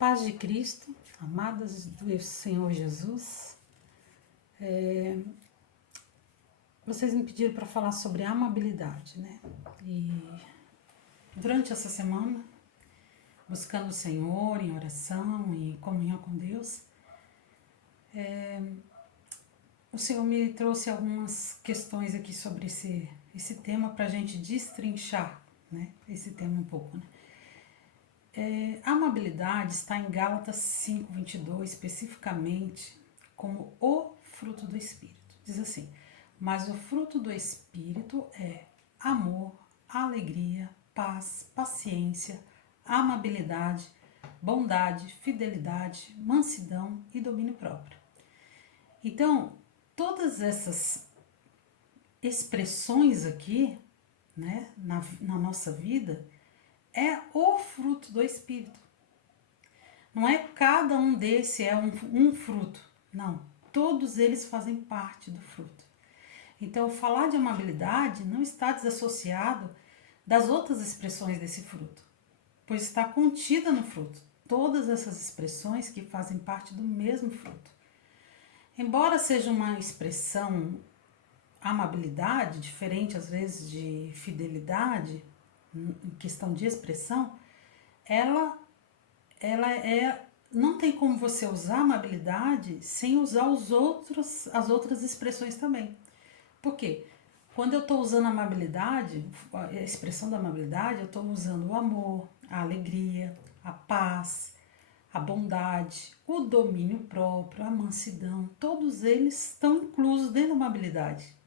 Paz de Cristo, amadas do Senhor Jesus, vocês me pediram para falar sobre amabilidade, né? E durante essa semana, buscando o Senhor em oração e comunhão com Deus, o Senhor me trouxe algumas questões aqui sobre esse tema para a gente destrinchar, né? Esse tema um pouco, né? A amabilidade está em Gálatas 5:22, especificamente como o fruto do Espírito. Diz assim: mas o fruto do Espírito é amor, alegria, paz, paciência, amabilidade, bondade, fidelidade, mansidão e domínio próprio. Então, todas essas expressões aqui, né, na nossa vida, é o fruto do Espírito. Não é cada um desse é um fruto. Não, todos eles fazem parte do fruto. Então, falar de amabilidade não está desassociado das outras expressões desse fruto, pois está contida no fruto. Todas essas expressões que fazem parte do mesmo fruto. Embora seja uma expressão amabilidade, diferente às vezes de fidelidade, em questão de expressão, ela não tem como você usar a amabilidade sem usar as outras expressões também. Por quê? Quando eu estou usando a amabilidade, a expressão da amabilidade, eu estou usando o amor, a alegria, a paz, a bondade, o domínio próprio, a mansidão, todos eles estão inclusos dentro da amabilidade.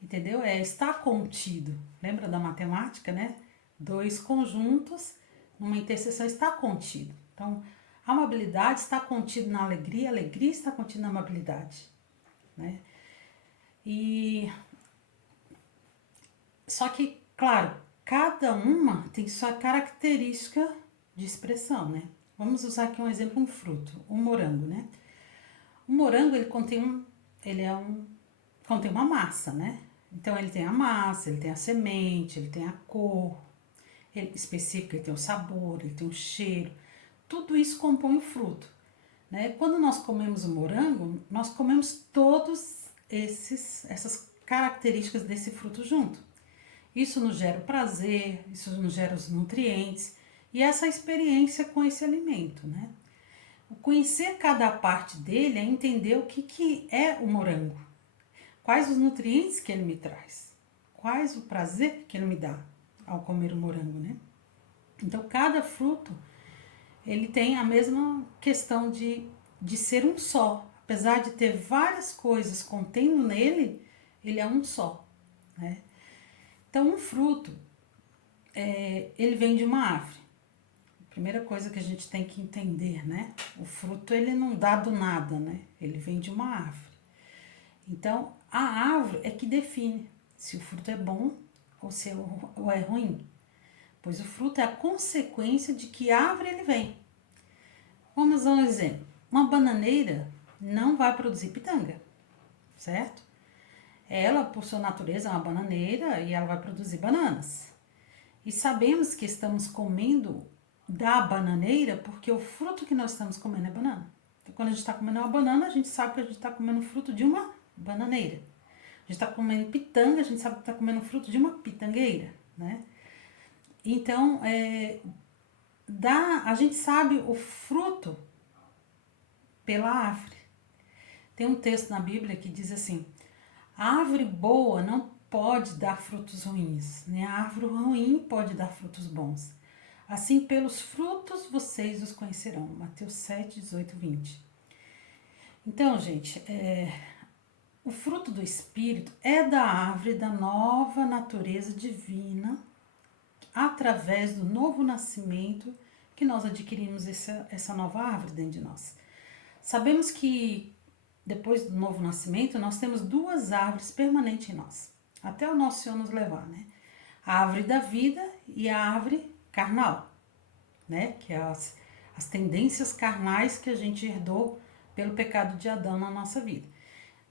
Entendeu? Está contido. Lembra da matemática, né? Dois conjuntos numa interseção está contido. Então, a amabilidade está contida na alegria, a alegria está contida na amabilidade, né? E só que, claro, cada uma tem sua característica de expressão, né? Vamos usar aqui um exemplo, um fruto, o morango, né? O morango, ele contém contém uma massa, né? Então, ele tem a massa, ele tem a semente, ele tem a cor, específico, ele tem o sabor, ele tem o cheiro, tudo isso compõe o fruto, né? Quando nós comemos o morango, nós comemos todos essas características desse fruto junto. Isso nos gera o prazer, isso nos gera os nutrientes e essa experiência com esse alimento, né? O conhecer cada parte dele é entender o que é o morango, quais os nutrientes que ele me traz, quais o prazer que ele me dá ao comer o morango, né? Então, cada fruto, ele tem a mesma questão de ser um só. Apesar de ter várias coisas contendo nele, ele é um só, né? Então, um fruto, ele vem de uma árvore. Primeira coisa que a gente tem que entender, né? O fruto, ele não dá do nada, né? Ele vem de uma árvore. Então, a árvore é que define se o fruto é bom ou é ruim. Pois o fruto é a consequência de que árvore ele vem. Vamos dar um exemplo. Uma bananeira não vai produzir pitanga, certo? Ela, por sua natureza, é uma bananeira e ela vai produzir bananas. E sabemos que estamos comendo da bananeira porque o fruto que nós estamos comendo é banana. Então, quando a gente está comendo uma banana, a gente sabe que a gente está comendo fruto de uma bananeira. A gente está comendo pitanga, a gente sabe que está comendo fruto de uma pitangueira, né? Então, a gente sabe o fruto pela árvore. Tem um texto na Bíblia que diz assim: a árvore boa não pode dar frutos ruins, nem a árvore ruim pode dar frutos bons. Assim, pelos frutos vocês os conhecerão. Mateus 7, 18, 20. Então, gente, o fruto do Espírito é da árvore da nova natureza divina, através do novo nascimento que nós adquirimos essa nova árvore dentro de nós. Sabemos que depois do novo nascimento nós temos duas árvores permanentes em nós, até o nosso Senhor nos levar, né? A árvore da vida e a árvore carnal, né? Que é as tendências carnais que a gente herdou pelo pecado de Adão na nossa vida.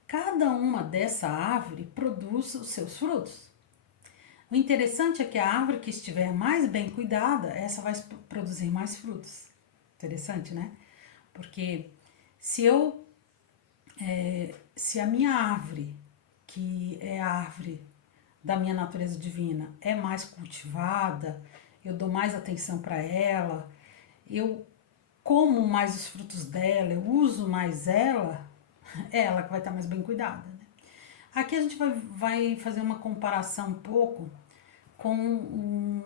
Cada uma dessa árvore produz os seus frutos. O interessante é que a árvore que estiver mais bem cuidada, essa vai produzir mais frutos. Interessante, né? Porque se eu, se a minha árvore, que é a árvore da minha natureza divina, é mais cultivada, eu dou mais atenção para ela, eu como mais os frutos dela, eu uso mais ela, é ela que vai estar mais bem cuidada, né? Aqui a gente vai fazer uma comparação um pouco com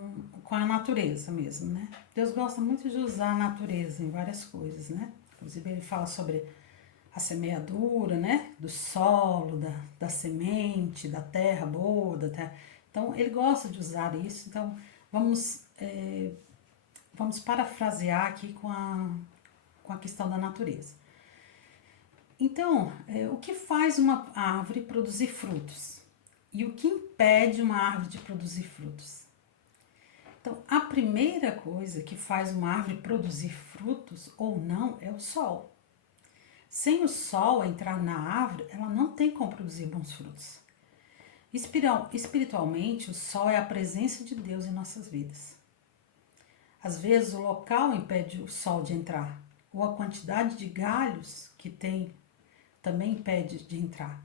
a natureza mesmo, né? Deus gosta muito de usar a natureza em várias coisas, né? Inclusive ele fala sobre a semeadura, né? Do solo, da semente, da terra boa, da terra. Então ele gosta de usar isso. Então vamos, vamos parafrasear aqui com a questão da natureza. Então, o que faz uma árvore produzir frutos? E o que impede uma árvore de produzir frutos? Então, a primeira coisa que faz uma árvore produzir frutos ou não é o sol. Sem o sol entrar na árvore, ela não tem como produzir bons frutos. Espiritualmente, o sol é a presença de Deus em nossas vidas. Às vezes, o local impede o sol de entrar, ou a quantidade de galhos que tem também impede de entrar.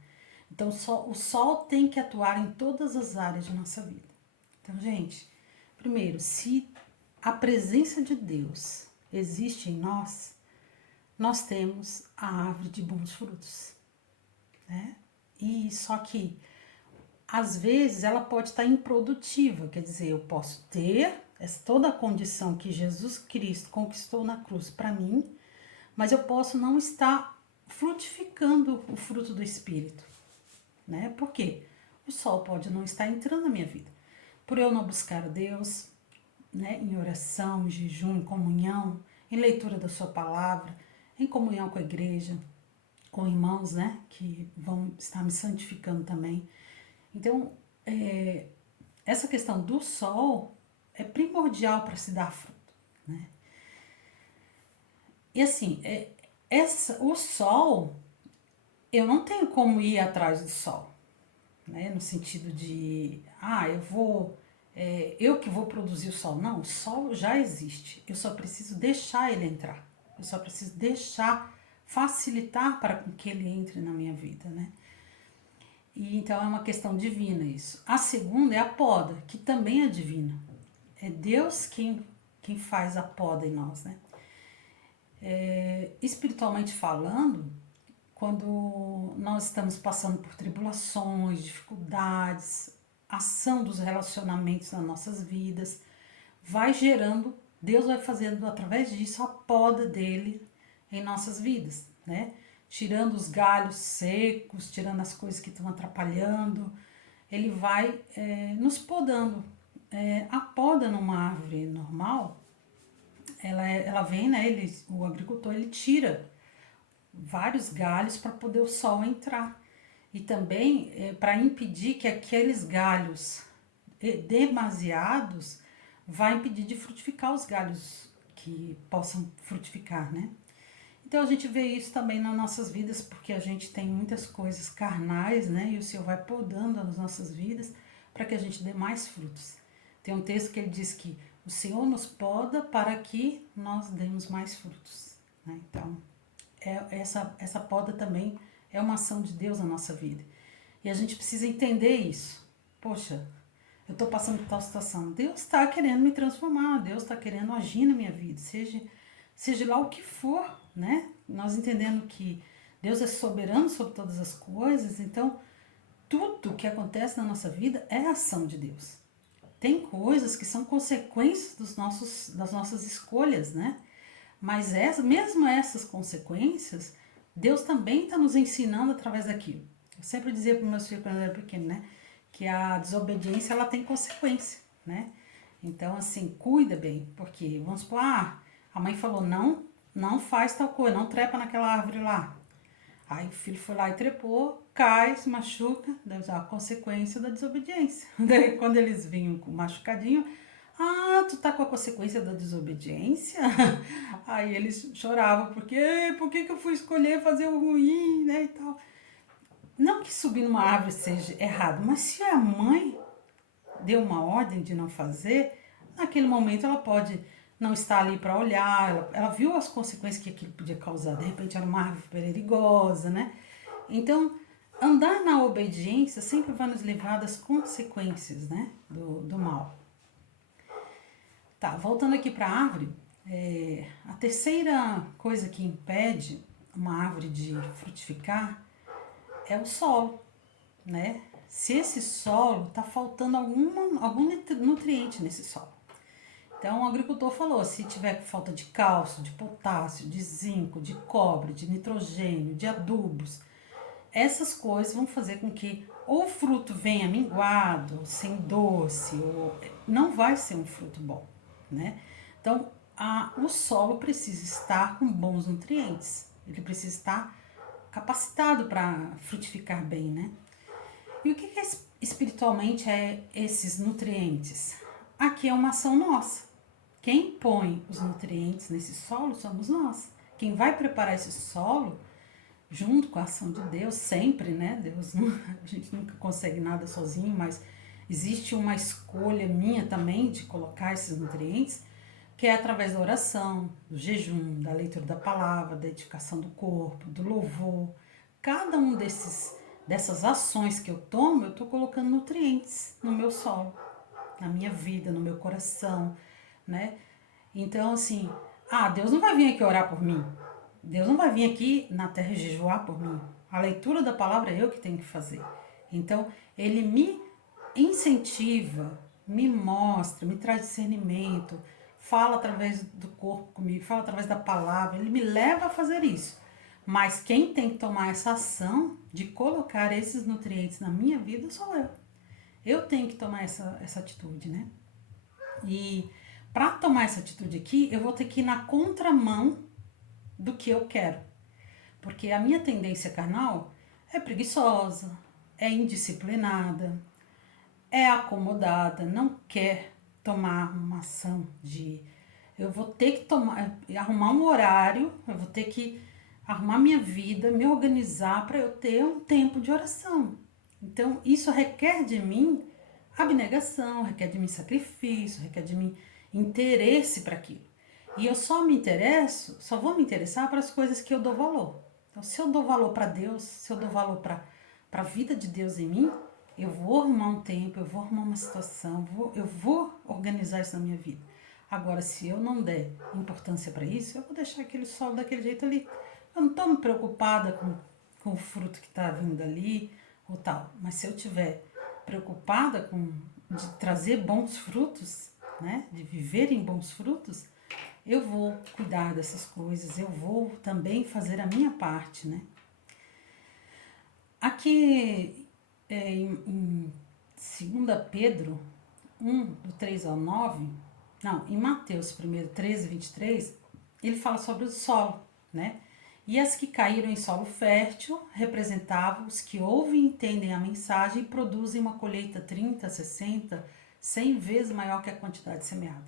Então, o sol tem que atuar em todas as áreas de nossa vida. Então, gente, primeiro, se a presença de Deus existe em nós, nós temos a árvore de bons frutos, né? E só que, às vezes, ela pode estar improdutiva, quer dizer, eu posso ter toda a condição que Jesus Cristo conquistou na cruz para mim, mas eu posso não estar frutificando o fruto do Espírito, né? Por quê? O sol pode não estar entrando na minha vida. Por eu não buscar a Deus, né? Em oração, em jejum, em comunhão, em leitura da sua palavra, em comunhão com a igreja, com irmãos, né? Que vão estar me santificando também. Então, essa questão do sol é primordial para se dar fruto, né? E assim, o sol, eu não tenho como ir atrás do sol, né? No sentido de, eu que vou produzir o sol. Não, o sol já existe. Eu só preciso deixar ele entrar. Eu só preciso facilitar para que ele entre na minha vida, né? E então é uma questão divina isso. A segunda é a poda, que também é divina. É Deus quem faz a poda em nós, né? Espiritualmente falando, quando nós estamos passando por tribulações, dificuldades, ação dos relacionamentos nas nossas vidas, vai gerando, Deus vai fazendo através disso a poda dele em nossas vidas, né? Tirando os galhos secos, tirando as coisas que estão atrapalhando, ele vai nos podando. A poda numa árvore normal, ela vem, né? O agricultor ele tira vários galhos para poder o sol entrar. E também para impedir que aqueles galhos demasiados vai impedir de frutificar os galhos que possam frutificar, né? Então a gente vê isso também nas nossas vidas, porque a gente tem muitas coisas carnais, né? E o Senhor vai podando as nossas vidas para que a gente dê mais frutos. Tem um texto que ele diz que o Senhor nos poda para que nós demos mais frutos, né? Então, essa poda também é uma ação de Deus na nossa vida. E a gente precisa entender isso. Poxa, eu estou passando por tal situação. Deus está querendo me transformar, Deus está querendo agir na minha vida, seja lá o que for, né? Nós entendendo que Deus é soberano sobre todas as coisas, então tudo que acontece na nossa vida é ação de Deus. Tem coisas que são consequências das nossas escolhas, né? Mas mesmo essas consequências, Deus também está nos ensinando através daquilo. Eu sempre dizia para meus filhos quando eu era pequeno, né? Que a desobediência, ela tem consequência, né? Então, assim, cuida bem, porque, vamos supor, a mãe falou, não faz tal coisa, não trepa naquela árvore lá. Aí o filho foi lá e trepou, cai, se machuca, deve ser a consequência da desobediência. Daí, quando eles vinham com machucadinho, tu tá com a consequência da desobediência? Aí eles choravam, porque por que eu fui escolher fazer o ruim, né, e tal. Não que subir numa árvore seja errado, mas se a mãe deu uma ordem de não fazer, naquele momento ela pode não está ali para olhar, ela viu as consequências que aquilo podia causar, de repente era uma árvore perigosa, né? Então, andar na obediência sempre vai nos levar das consequências, né, do mal. Tá, voltando aqui para a árvore, a terceira coisa que impede uma árvore de frutificar é o solo, né? Se esse solo está faltando algum nutriente nesse solo. Então, o agricultor falou, se tiver falta de cálcio, de potássio, de zinco, de cobre, de nitrogênio, de adubos, essas coisas vão fazer com que ou o fruto venha minguado, sem doce, ou não vai ser um fruto bom, né? Então, o solo precisa estar com bons nutrientes, ele precisa estar capacitado para frutificar bem, né? E o que espiritualmente é esses nutrientes? Aqui é uma ação nossa. Quem põe os nutrientes nesse solo somos nós. Quem vai preparar esse solo junto com a ação de Deus, sempre, né? Deus, a gente nunca consegue nada sozinho, mas existe uma escolha minha também de colocar esses nutrientes, que é através da oração, do jejum, da leitura da palavra, da edificação do corpo, do louvor. Cada um dessas ações que eu tomo, eu estou colocando nutrientes no meu solo, na minha vida, no meu coração, né? Então, assim, Deus não vai vir aqui orar por mim. Deus não vai vir aqui na terra jejuar por mim. A leitura da palavra é eu que tenho que fazer. Então, ele me incentiva, me mostra, me traz discernimento, fala através do corpo comigo, fala através da palavra, ele me leva a fazer isso. Mas quem tem que tomar essa ação de colocar esses nutrientes na minha vida sou eu. Eu tenho que tomar essa atitude, né? E para tomar essa atitude aqui, eu vou ter que ir na contramão do que eu quero. Porque a minha tendência carnal é preguiçosa, é indisciplinada, é acomodada, não quer tomar uma ação de... Eu vou ter que arrumar um horário, eu vou ter que arrumar minha vida, me organizar para eu ter um tempo de oração. Então, isso requer de mim abnegação, requer de mim sacrifício, requer de mim interesse para aquilo. E eu só vou me interessar para as coisas que eu dou valor. Então, se eu dou valor para Deus, se eu dou valor para a vida de Deus em mim, eu vou arrumar um tempo, eu vou arrumar uma situação, eu vou organizar isso na minha vida. Agora, se eu não der importância para isso, eu vou deixar aquele solo daquele jeito ali. Eu não estou me preocupada com o fruto que está vindo ali ou tal. Mas se eu tiver preocupada de trazer bons frutos, né, de viver em bons frutos, eu vou cuidar dessas coisas, eu vou também fazer a minha parte, né? Aqui em 2 Pedro 1, do 3 ao 9, não, em Mateus 1, 13, 23, ele fala sobre o solo, né? E as que caíram em solo fértil representavam os que ouvem e entendem a mensagem e produzem uma colheita 30, 60, 100 vezes maior que a quantidade semeada.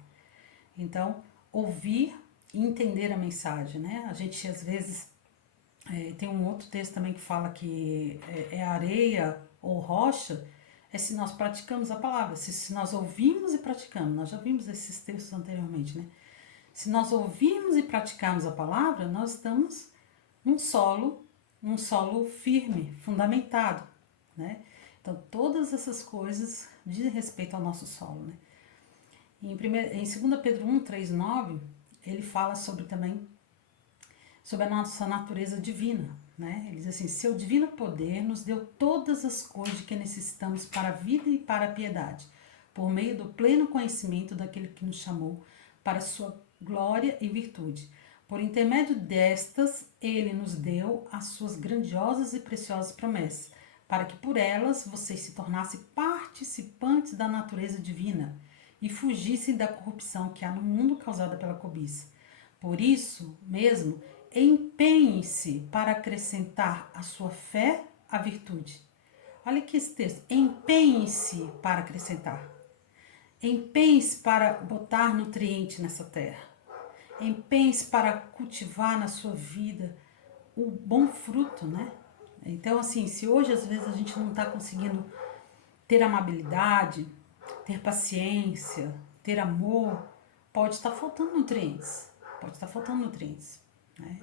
Então, ouvir e entender a mensagem, né? A gente, às vezes, tem um outro texto também que fala que é areia ou rocha, é se nós praticamos a palavra, se nós ouvimos e praticamos. Nós já vimos esses textos anteriormente, né? Se nós ouvirmos e praticarmos a palavra, nós estamos num solo firme, fundamentado, né? Então, todas essas coisas dizem respeito ao nosso solo, né? Em 2 Pedro 1, 3, 9, ele fala também sobre a nossa natureza divina, né? Ele diz assim, seu divino poder nos deu todas as coisas que necessitamos para a vida e para a piedade, por meio do pleno conhecimento daquele que nos chamou para a sua glória e virtude. Por intermédio destas, ele nos deu as suas grandiosas e preciosas promessas, para que por elas vocês se tornassem participantes da natureza divina e fugissem da corrupção que há no mundo causada pela cobiça. Por isso mesmo, empenhe-se para acrescentar à sua fé a virtude. Olha aqui esse texto. Empenhe-se para acrescentar. Empenhe-se para botar nutriente nessa terra. Empenhe-se para cultivar na sua vida o bom fruto, né? Então, assim, se hoje às vezes a gente não está conseguindo ter amabilidade, ter paciência, ter amor, pode estar faltando nutrientes. Pode estar faltando nutrientes. Né?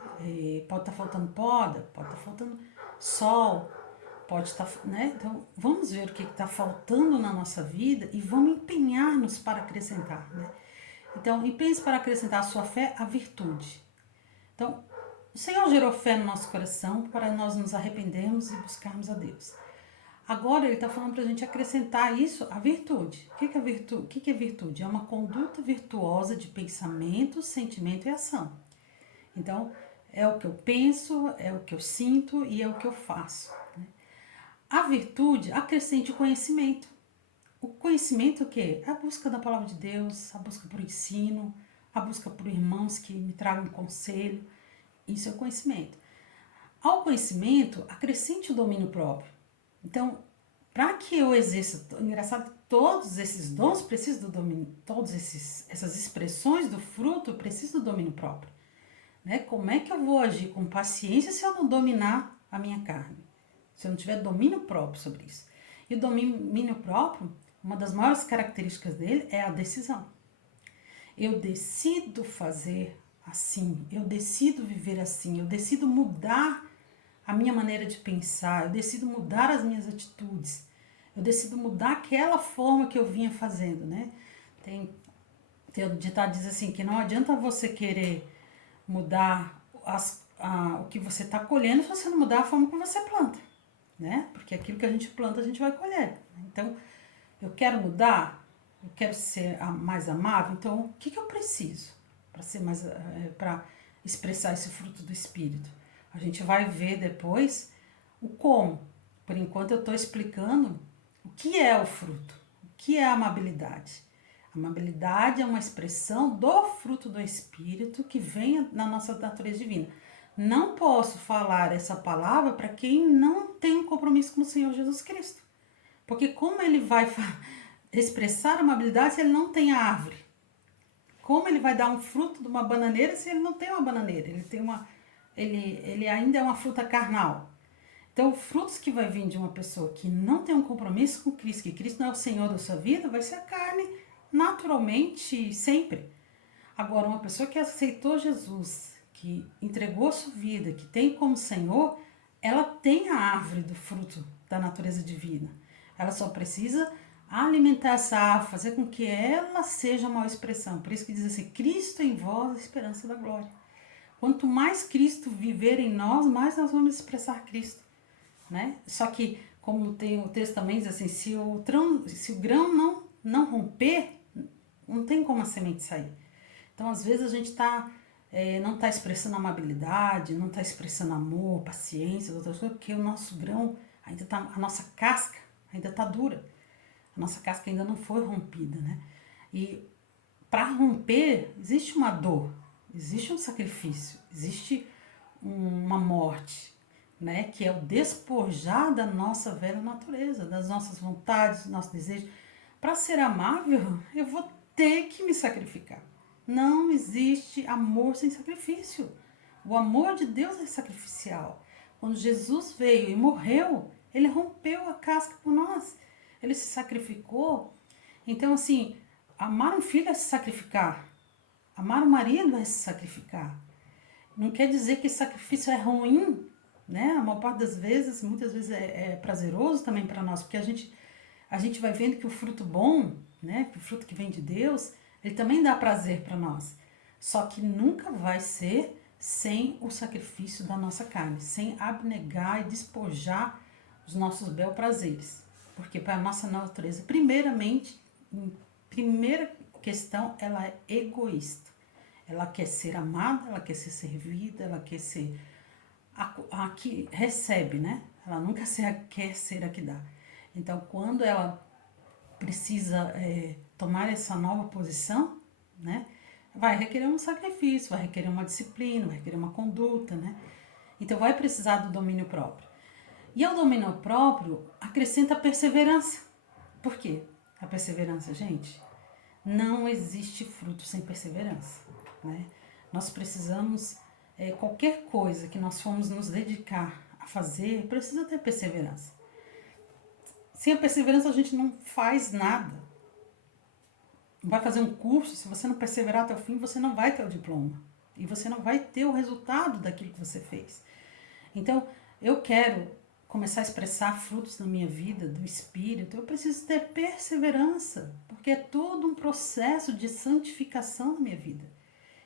Pode estar faltando poda, pode estar faltando sol, pode estar, né? Então, vamos ver o que está faltando na nossa vida e vamos empenhar-nos para acrescentar, né? Então, empenhe-se para acrescentar a sua fé à virtude. Então, o Senhor gerou fé no nosso coração para nós nos arrependermos e buscarmos a Deus. Agora ele está falando para a gente acrescentar isso à virtude. O que é virtude? O que é virtude? É uma conduta virtuosa de pensamento, sentimento e ação. Então, é o que eu penso, é o que eu sinto e é o que eu faço. Né? A virtude acrescente o conhecimento. O conhecimento o quê? É a busca da palavra de Deus, a busca por ensino, a busca por irmãos que me tragam conselho. Isso é o conhecimento. Ao conhecimento, acrescente o domínio próprio. Então, para que eu exerça, engraçado, todos esses dons precisam do domínio, essas expressões do fruto precisam do domínio próprio. Né? Como é que eu vou agir com paciência se eu não dominar a minha carne? Se eu não tiver domínio próprio sobre isso. E o domínio próprio, uma das maiores características dele é a decisão. Eu decido fazer assim, eu decido viver assim, eu decido mudar a minha maneira de pensar, eu decido mudar as minhas atitudes, eu decido mudar aquela forma que eu vinha fazendo, né? Tem o ditado diz assim, que não adianta você querer mudar o que você está colhendo se você não mudar a forma como você planta, né? Porque aquilo que a gente planta, a gente vai colher. Então, eu quero mudar, eu quero ser mais amável, então o que eu preciso para ser mais, para expressar esse fruto do Espírito? A gente vai ver depois o como. Por enquanto eu estou explicando o que é o fruto, o que é a amabilidade. A amabilidade é uma expressão do fruto do Espírito que vem na nossa natureza divina. Não posso falar essa palavra para quem não tem um compromisso com o Senhor Jesus Cristo. Porque como ele vai expressar amabilidade se ele não tem a árvore? Como ele vai dar um fruto de uma bananeira se ele não tem uma bananeira? Ele ainda é uma fruta carnal. Então, frutos que vai vir de uma pessoa que não tem um compromisso com Cristo, que Cristo não é o Senhor da sua vida, vai ser a carne naturalmente sempre. Agora, uma pessoa que aceitou Jesus, que entregou a sua vida, que tem como Senhor, ela tem a árvore do fruto da natureza divina. Ela só precisa alimentar essa árvore, fazer com que ela seja uma expressão. Por isso que diz assim, Cristo em vós, a esperança da glória. Quanto mais Cristo viver em nós, mais nós vamos expressar Cristo. Né? Só que, como tem o texto também diz assim, se o grão não romper, não tem como a semente sair. Então, às vezes, a gente não está expressando amabilidade, não está expressando amor, paciência, outras coisas, porque o nosso grão ainda está, a nossa casca ainda está dura. A nossa casca ainda não foi rompida, né? E para romper, existe uma dor, existe um sacrifício, existe uma morte, né? Que é o despojar da nossa velha natureza, das nossas vontades, dos nossos desejos. Para ser amável, eu vou ter que me sacrificar. Não existe amor sem sacrifício. O amor de Deus é sacrificial. Quando Jesus veio e morreu, ele rompeu a casca por nós. Ele se sacrificou. Então, assim, amar um filho é se sacrificar. Amar um marido é se sacrificar. Não quer dizer que esse sacrifício é ruim, né? A maior parte das vezes, muitas vezes é prazeroso também para nós, porque a gente vai vendo que o fruto bom, né? Que o fruto que vem de Deus, ele também dá prazer para nós. Só que nunca vai ser sem o sacrifício da nossa carne, sem abnegar e despojar os nossos bel prazeres. Porque para a nossa natureza, primeiramente, primeira questão, ela é egoísta. Ela quer ser amada, ela quer ser servida, ela quer ser a que recebe, né? Ela nunca quer ser a que dá. Então, quando ela precisa tomar essa nova posição, né? Vai requerer um sacrifício, vai requerer uma disciplina, vai requerer uma conduta, né? Então, vai precisar do domínio próprio. E ao domínio próprio, acrescenta a perseverança. Por quê? A perseverança, gente, não existe fruto sem perseverança, né? Nós precisamos, qualquer coisa que nós formos nos dedicar a fazer, precisa ter perseverança. Sem a perseverança a gente não faz nada. vai fazer um curso, se você não perseverar até o fim, você não vai ter o diploma. E você não vai ter o resultado daquilo que você fez. Então, eu quero começar a expressar frutos na minha vida, do Espírito. Eu preciso ter perseverança, porque é todo um processo de santificação na minha vida.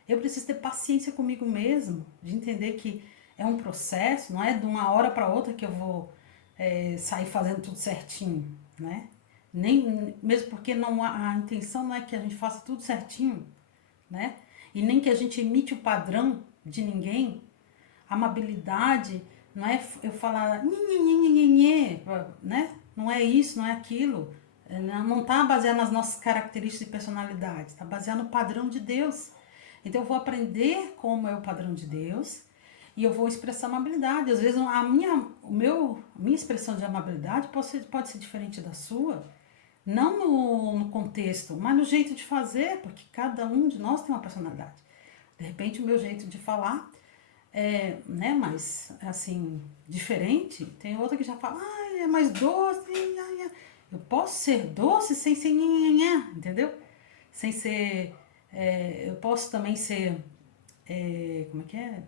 Eu preciso ter paciência comigo mesmo, de entender que é um processo, não é de uma hora para outra que eu vou sair fazendo tudo certinho, né? Nem, mesmo porque não a intenção não é que a gente faça tudo certinho, né? E nem que a gente imite o padrão de ninguém. A amabilidade não é eu falar né? Não é isso, não é aquilo. Não está baseado nas nossas características de personalidade, está baseado no padrão de Deus. Então eu vou aprender como é o padrão de Deus e eu vou expressar amabilidade. Às vezes a minha expressão de amabilidade pode ser diferente da sua, não no contexto, mas no jeito de fazer, porque cada um de nós tem uma personalidade. De repente o meu jeito de falar né, mais assim, diferente. Tem outra que já fala, é mais doce. Eu posso ser doce sem ser nhanhanhã, entendeu? Sem ser. Eu posso também ser. Como é que é?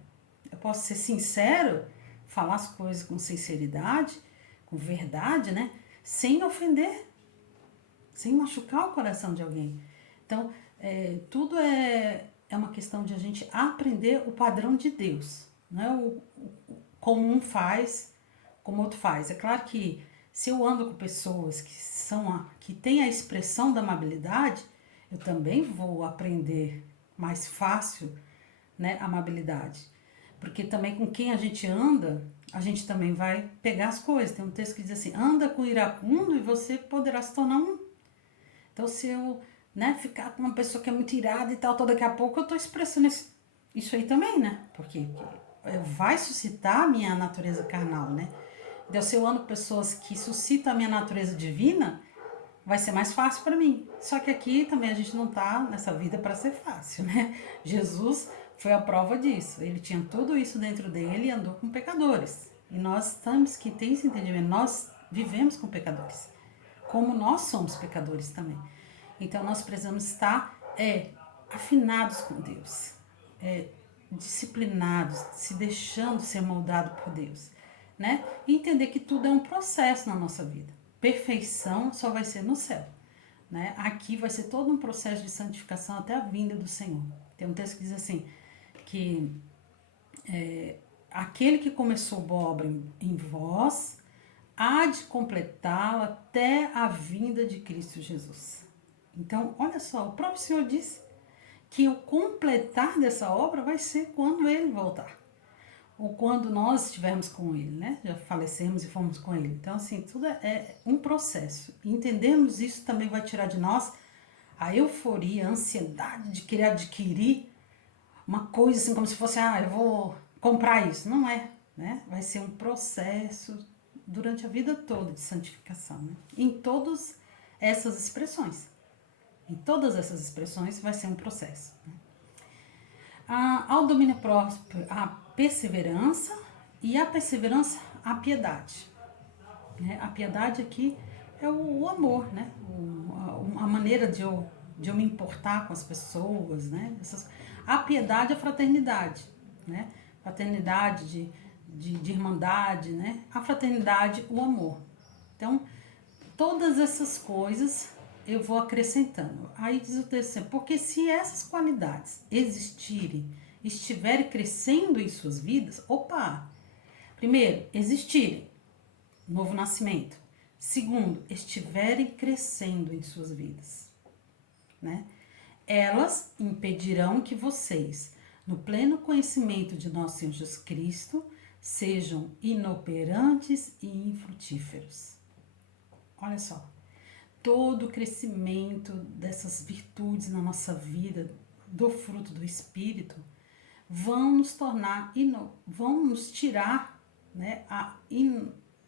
Eu posso ser sincero, falar as coisas com sinceridade, com verdade, né? Sem ofender, sem machucar o coração de alguém. Então, tudo é uma questão de a gente aprender o padrão de Deus, não é como um faz, como o outro faz. É claro que se eu ando com pessoas que têm a expressão da amabilidade, eu também vou aprender mais fácil, né, a amabilidade. Porque também com quem a gente anda, a gente também vai pegar as coisas. Tem um texto que diz assim, anda com iracundo e você poderá se tornar um. Então, se eu, né, ficar com uma pessoa que é muito irada e tal, então daqui a pouco eu estou expressando isso aí também, né? Porque vai suscitar a minha natureza carnal, né? Então, se eu ando com pessoas que suscitam a minha natureza divina, vai ser mais fácil para mim. Só que aqui também a gente não tá nessa vida para ser fácil, né? Jesus foi a prova disso. Ele tinha tudo isso dentro dele e andou com pecadores. E nós temos que ter esse entendimento. Nós vivemos com pecadores, como nós somos pecadores também. Então nós precisamos estar afinados com Deus, disciplinados, se deixando ser moldado por Deus, né? E entender que tudo é um processo na nossa vida. Perfeição só vai ser no céu, né? Aqui vai ser todo um processo de santificação até a vinda do Senhor. Tem um texto que diz assim, que aquele que começou boa obra em vós, há de completá-la até a vinda de Cristo Jesus. Então, olha só, o próprio Senhor disse que o completar dessa obra vai ser quando Ele voltar. Ou quando nós estivermos com Ele, né? Já falecemos e fomos com Ele. Então, assim, tudo é um processo. E entendermos isso também vai tirar de nós a euforia, a ansiedade de querer adquirir uma coisa assim, como se fosse, eu vou comprar isso. Não é, né? Vai ser um processo durante a vida toda de santificação, né? Em todas essas expressões. Em todas essas expressões vai ser um processo. Né? Ao domínio próprio, a perseverança e a perseverança, a piedade. Né? A piedade aqui é o amor, né? A maneira de eu me importar com as pessoas, né? A piedade é a fraternidade, né? Fraternidade de irmandade, né? A fraternidade, o amor. Então, todas essas coisas eu vou acrescentando. Aí diz o texto assim, porque se essas qualidades existirem, estiverem crescendo em suas vidas, primeiro, existirem, novo nascimento. Segundo, estiverem crescendo em suas vidas, né? Elas impedirão que vocês, no pleno conhecimento de nosso Senhor Jesus Cristo, sejam inoperantes e infrutíferos. Olha só, todo o crescimento dessas virtudes na nossa vida, do fruto do Espírito, vão nos tornar, vão nos tirar, né,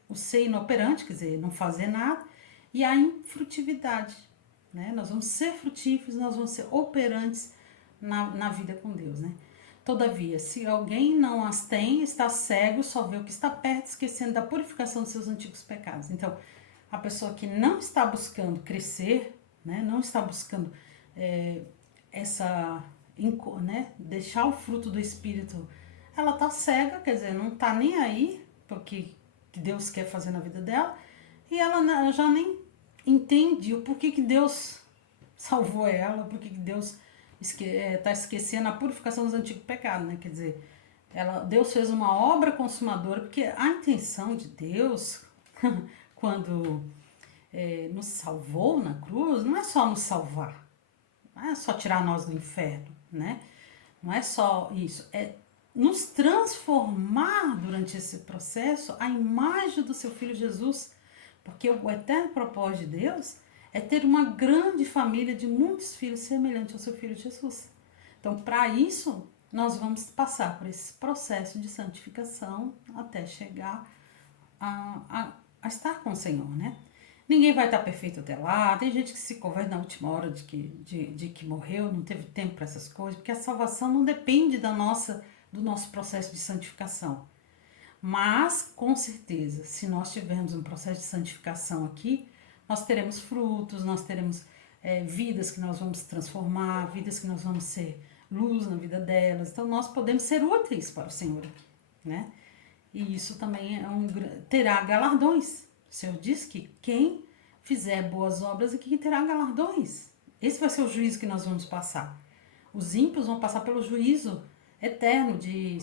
o ser inoperante, quer dizer, não fazer nada, e a infrutividade. Né? Nós vamos ser frutíferos, nós vamos ser operantes na vida com Deus. Né? Todavia, se alguém não as tem, está cego, só vê o que está perto, esquecendo da purificação dos seus antigos pecados. Então, a pessoa que não está buscando crescer, né, não está buscando né, deixar o fruto do Espírito, ela tá cega, quer dizer, não tá nem aí porque que Deus quer fazer na vida dela, e ela já nem entende o porquê que Deus salvou ela, porquê que Deus tá esquecendo a purificação dos antigos pecados, né? Quer dizer, Deus fez uma obra consumadora, porque a intenção de Deus, quando nos salvou na cruz, não é só nos salvar, não é só tirar nós do inferno, né? Não é só isso, é nos transformar durante esse processo a imagem do seu Filho Jesus, porque o eterno propósito de Deus é ter uma grande família de muitos filhos semelhante ao seu Filho Jesus. Então, para isso, nós vamos passar por esse processo de santificação até chegar a estar com o Senhor, né? Ninguém vai estar perfeito até lá. Tem gente que se converte na última hora de que morreu, não teve tempo para essas coisas, porque a salvação não depende do nosso processo de santificação. Mas, com certeza, se nós tivermos um processo de santificação aqui, nós teremos frutos, nós teremos vidas que nós vamos transformar, vidas que nós vamos ser luz na vida delas. Então, nós podemos ser úteis para o Senhor aqui, né? E isso também terá galardões. O Senhor diz que quem fizer boas obras aqui terá galardões. Esse vai ser o juízo que nós vamos passar. Os ímpios vão passar pelo juízo eterno de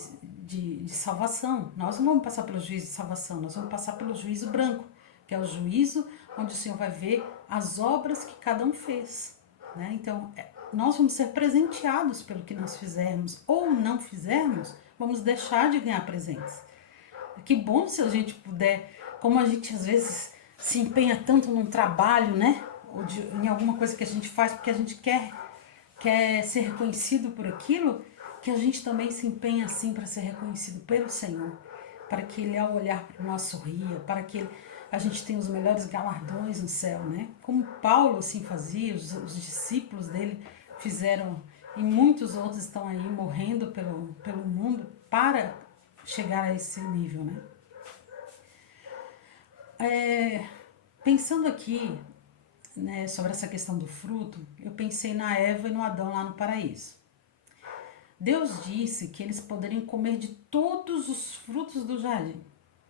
salvação. Nós não vamos passar pelo juízo de salvação, nós vamos passar pelo juízo branco, que é o juízo onde o Senhor vai ver as obras que cada um fez, né? Então, nós vamos ser presenteados pelo que nós fizermos ou não fizermos, vamos deixar de ganhar presentes. Que bom se a gente puder, como a gente às vezes se empenha tanto num trabalho, né? Ou em alguma coisa que a gente faz porque a gente quer ser reconhecido por aquilo, que a gente também se empenha assim para ser reconhecido pelo Senhor, para que Ele, ao olhar para nós, sorria, para que a gente tenha os melhores galardões no céu, né? Como Paulo assim fazia, os discípulos dele fizeram, e muitos outros estão aí morrendo pelo mundo para chegar a esse nível, né? Pensando aqui, né, sobre essa questão do fruto, eu pensei na Eva e no Adão lá no paraíso. Deus disse que eles poderiam comer de todos os frutos do jardim.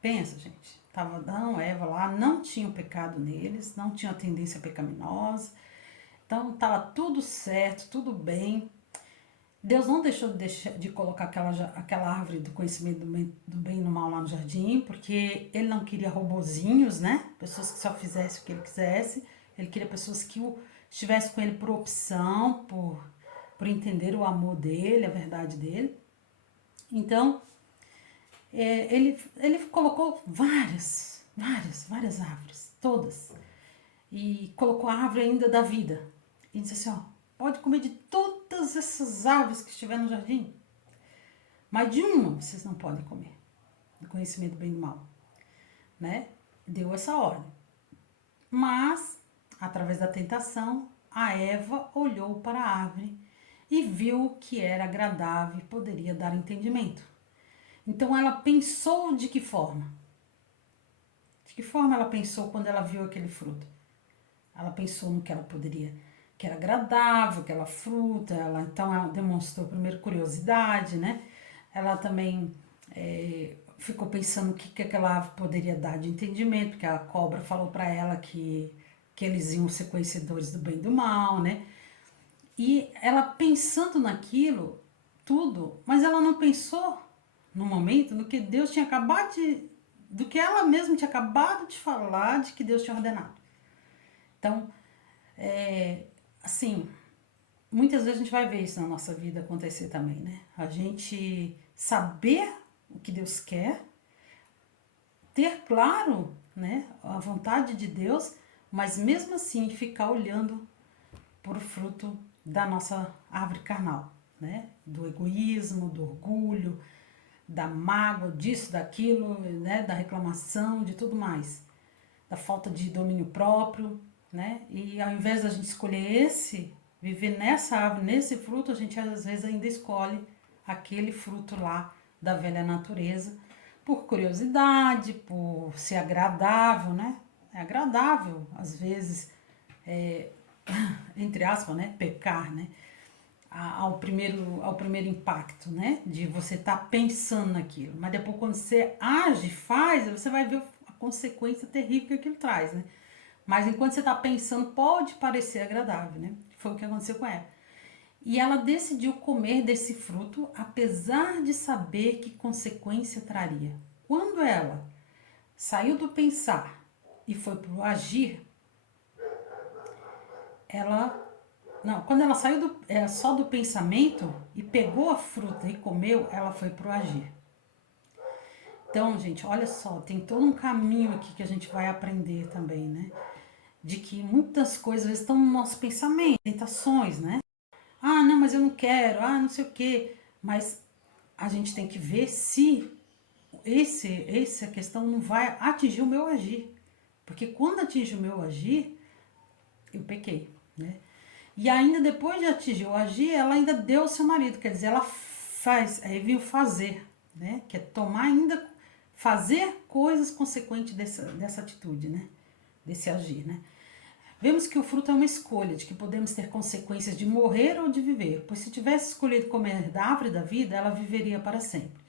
Pensa, gente. Tava Adão, Eva lá, não tinham pecado neles, não tinham tendência pecaminosa. Então estava tudo certo, tudo bem. Deus não deixou de colocar aquela árvore do conhecimento do bem e do mal lá no jardim, porque Ele não queria robozinhos, né? Pessoas que só fizessem o que Ele quisesse. Ele queria pessoas que estivessem com Ele por opção, por entender o amor dele, a verdade dele. Então, ele colocou várias árvores, todas. E colocou a árvore ainda da vida. E disse assim, ó, pode comer de todas essas árvores que estiver no jardim. Mas de uma vocês não podem comer, do conhecimento do bem e do mal. Né? Deu essa ordem. Mas, através da tentação, a Eva olhou para a árvore e viu que era agradável e poderia dar entendimento. Então ela pensou de que forma? De que forma ela pensou quando ela viu aquele fruto? Ela pensou no que ela poderia, que era agradável, aquela fruta, então ela demonstrou primeiro curiosidade, né? Ela também ficou pensando o que aquela árvore poderia dar de entendimento, porque a cobra falou para ela que eles iam ser conhecedores do bem e do mal, né? E ela pensando naquilo tudo, mas ela não pensou no momento no que Deus tinha acabado do que ela mesma tinha acabado de falar, de que Deus tinha ordenado. Então, assim, muitas vezes a gente vai ver isso na nossa vida acontecer também, né? A gente saber o que Deus quer, ter claro, né, a vontade de Deus, mas mesmo assim ficar olhando por fruto da nossa árvore carnal, né? Do egoísmo, do orgulho, da mágoa, disso, daquilo, né? Da reclamação, de tudo mais. Da falta de domínio próprio, né? E ao invés da gente escolher viver nessa árvore, nesse fruto, a gente às vezes ainda escolhe aquele fruto lá da velha natureza, por curiosidade, por ser agradável, né? É agradável, às vezes, entre aspas, né, pecar, né, ao primeiro impacto, né, de você estar pensando naquilo. Mas depois quando você age, faz, você vai ver a consequência terrível que aquilo traz, né. Mas enquanto você está pensando, pode parecer agradável, né. Foi o que aconteceu com ela. E ela decidiu comer desse fruto, apesar de saber que consequência traria. Quando ela saiu do pensar e foi pro agir, ela não, quando ela saiu só do pensamento e pegou a fruta e comeu, ela foi pro agir. Então, gente, olha só, tem todo um caminho aqui que a gente vai aprender também, né? De que muitas coisas estão no nosso pensamento, tentações, né? Ah, não, mas eu não quero, ah, não sei o quê. Mas a gente tem que ver se essa questão não vai atingir o meu agir. Porque quando atinge o meu agir, eu pequei, né? E ainda depois de atingir o agir, ela ainda deu ao seu marido, quer dizer, ela faz, aí viu fazer, né? Que é tomar ainda, fazer coisas consequentes dessa atitude, né? Desse agir, né? Vemos que o fruto é uma escolha, de que podemos ter consequências de morrer ou de viver, pois se tivesse escolhido comer da árvore da vida, ela viveria para sempre.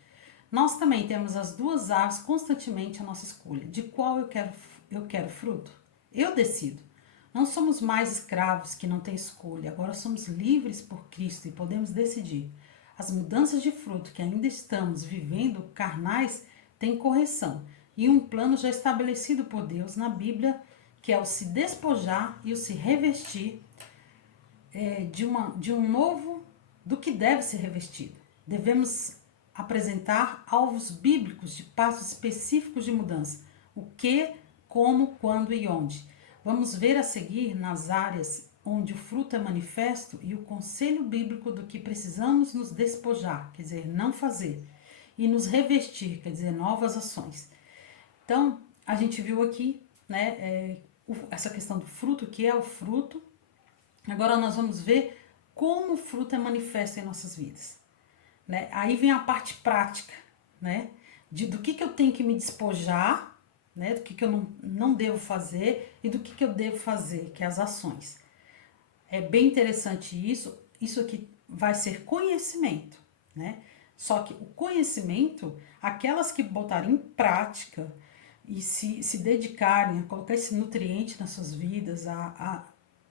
Nós também temos as duas árvores constantemente à nossa escolha. De qual eu quero fruto? Eu decido. Não somos mais escravos que não têm escolha, agora somos livres por Cristo e podemos decidir. As mudanças de fruto que ainda estamos vivendo carnais têm correção e um plano já estabelecido por Deus na Bíblia, que é o se despojar e o se revestir de um novo, do que deve ser revestido. Devemos apresentar alvos bíblicos de passos específicos de mudança. O que, como, quando e onde. Vamos ver a seguir nas áreas onde o fruto é manifesto e o conselho bíblico do que precisamos nos despojar, quer dizer, não fazer, e nos revestir, quer dizer, novas ações. Então, a gente viu aqui, né, essa questão do fruto, o que é o fruto. Agora nós vamos ver como o fruto é manifesto em nossas vidas, né? Aí vem a parte prática, né? Do que eu tenho que me despojar, né? Do que eu não devo fazer e do que eu devo fazer, que é as ações. É bem interessante isso. Isso aqui vai ser conhecimento, né? Só que o conhecimento, aquelas que botarem em prática e se dedicarem a colocar esse nutriente nas suas vidas, a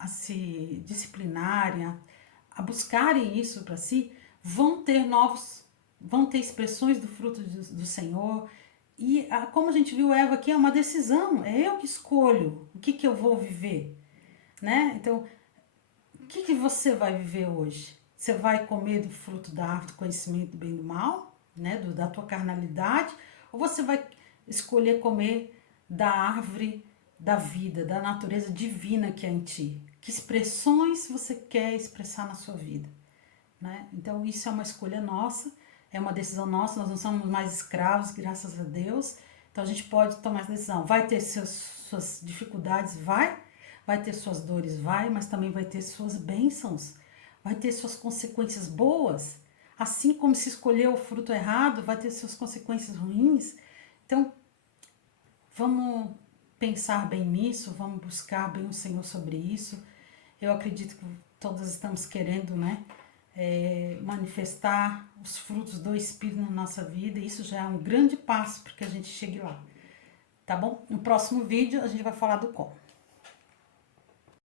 se disciplinarem, a buscarem isso para si, vão ter expressões do fruto do Senhor. E como a gente viu Eva aqui, é uma decisão, é eu que escolho o que eu vou viver, né? Então, o que você vai viver hoje? Você vai comer do fruto da árvore do conhecimento do bem e do mal, né? Da tua carnalidade, ou você vai escolher comer da árvore da vida, da natureza divina que é em ti? Que expressões você quer expressar na sua vida, né? Então isso é uma escolha nossa, é uma decisão nossa, nós não somos mais escravos, graças a Deus. Então a gente pode tomar essa decisão. Vai ter suas dificuldades, vai ter suas dores, mas também vai ter suas bênçãos, vai ter suas consequências boas. Assim como se escolheu o fruto errado, vai ter suas consequências ruins. Então, vamos pensar bem nisso, vamos buscar bem o Senhor sobre isso. Eu acredito que todas estamos querendo, né, manifestar os frutos do Espírito na nossa vida, e isso já é um grande passo para que a gente chegue lá, tá bom? No próximo vídeo a gente vai falar do como.